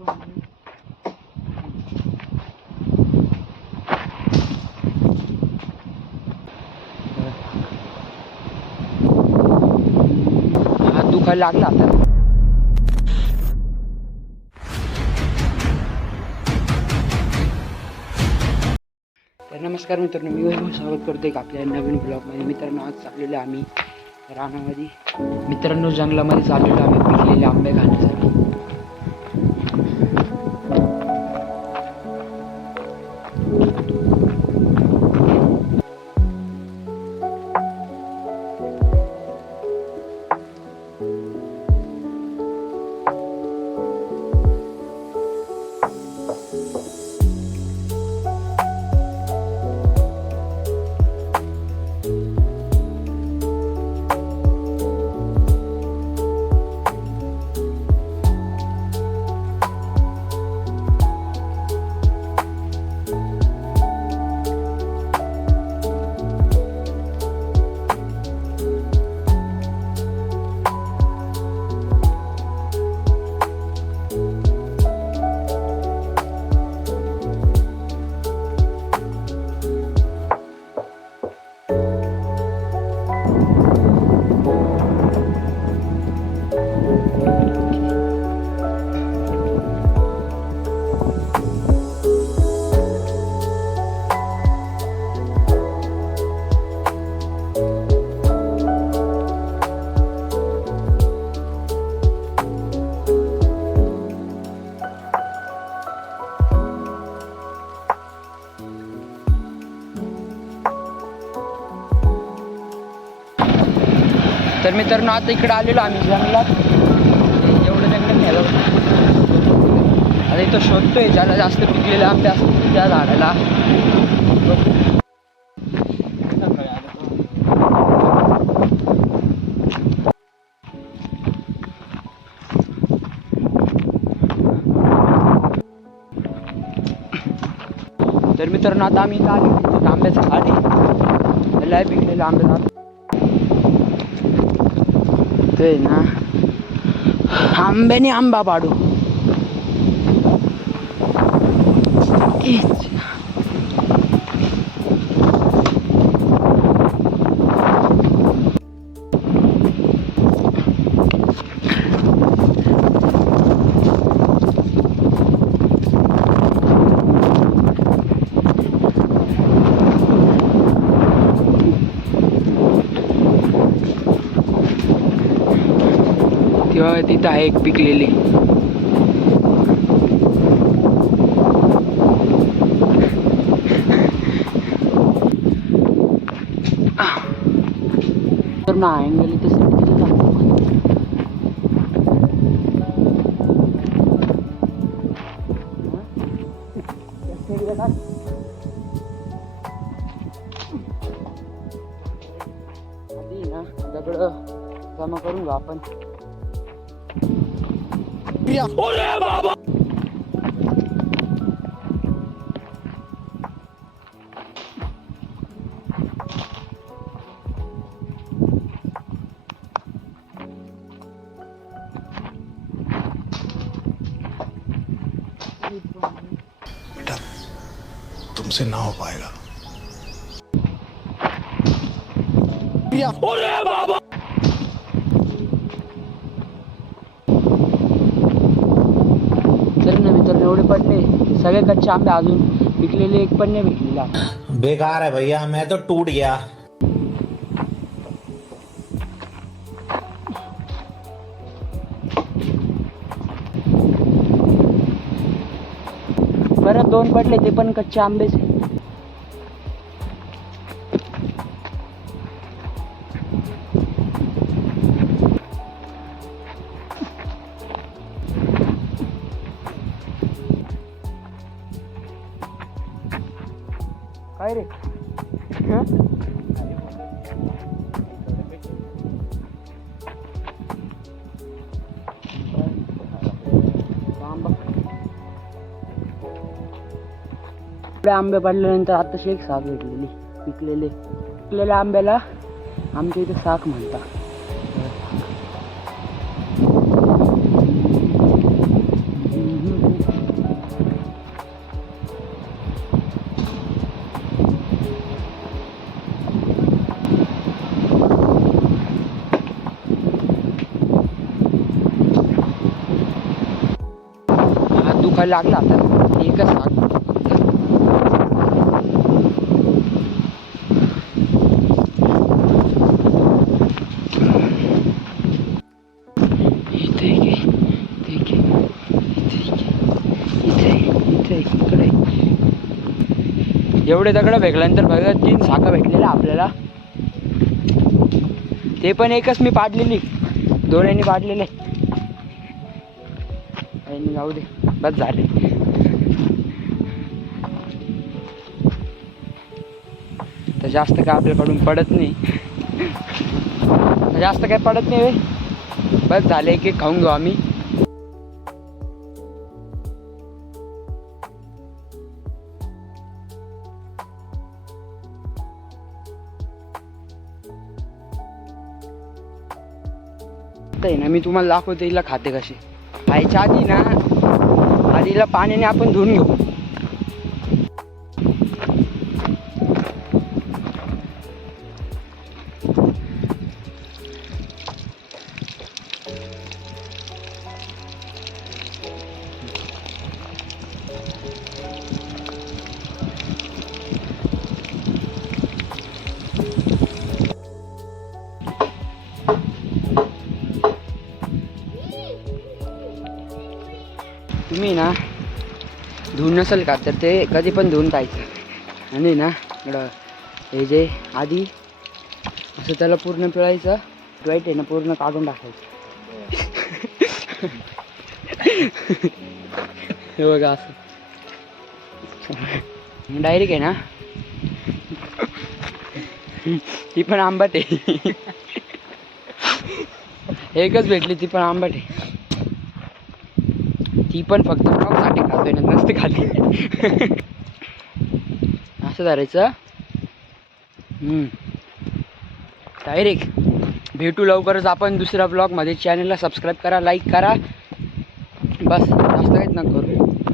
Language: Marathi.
हात दुखायला लागला आता. तर नमस्कार मित्रांनो मी वैभव स्वागत करतो एक आपल्या नवीन ब्लॉगमध्ये. मित्रांनो आज चाललेलो आम्ही रानामध्ये. मित्रांनो जंगलामध्ये चाललेलो आम्ही. पिकलेले आंबे घालण्यासाठी. तर मित्रांनो आता इकडे आलेलो आम्ही जंगलात. एवढं जंगल नेलं आता इथं शोधतोय ज्याला जास्त पिकलेले आंबे असतात त्या झाडाला. तर मित्रांनो आता आम्ही इथं आलो आंब्याचं झाड आहे. लय पिकलेलं आंबे झाड ना आंब्याने आंबा पाडू तेव्हा तिथं आहे एक पिकलेली तर ना अँगल तसं ना. दगड जमा करून घेऊ आपण बेटा तुमसे ना हो पाएगा। तर सगळे कच्चे आंबे अजून पिकलेले एक पण नाही भेटलेला बेकार है भैया मैं तो टूट गया परत दोन पडले ते पण कच्चे आंबेच आहे. काय रे? आंबे पडल्यानंतर आता एक साग भेटलेली पिकलेले. पिकलेल्या आंब्याला आमच्या इथे साग म्हणतात. दुखायला लागला आता. एकच साग इथे घे इथे घे इथे इथे एवढे दगडं भेटल्यानंतर बघा तीन शाखा भेटलेल्या आपल्याला. ते पण एकच मी पाडलेली. दोन यांनी पाडलेले यांनी जाऊ दे. बस झाले. तर जास्त काय आपल्याकडून पडत नाही. जास्त काय पडत नाही बस झाले की खाऊन घेऊ आम्ही. ना मी तुम्हाला दाखवतो हिला खाते कसे. खायच्या आधी ना आधीला पाण्याने आपण धुवून घेऊ. तुम्ही ना धुवून नसेल का? तर ते कधी पण धुवून टाकायचं आणि ना इकडं हे जे आधी असं त्याला पूर्ण पिळायचं वाईट आहे ना पूर्ण काढून टाकायचं. हे बघा असं. डायरेक्ट आहे ना? ती पण आंबट आहे. एकच भेटली ती पण आंबट आहे. ती पण फक्त साठी खातोय ना नसते खाली असं धरायचं. डायरेक्ट भेटू लवकरच आपण दुसऱ्या ब्लॉगमध्ये चॅनलला सबस्क्राईब करा लाईक करा. बस जास्त काहीच ना करू.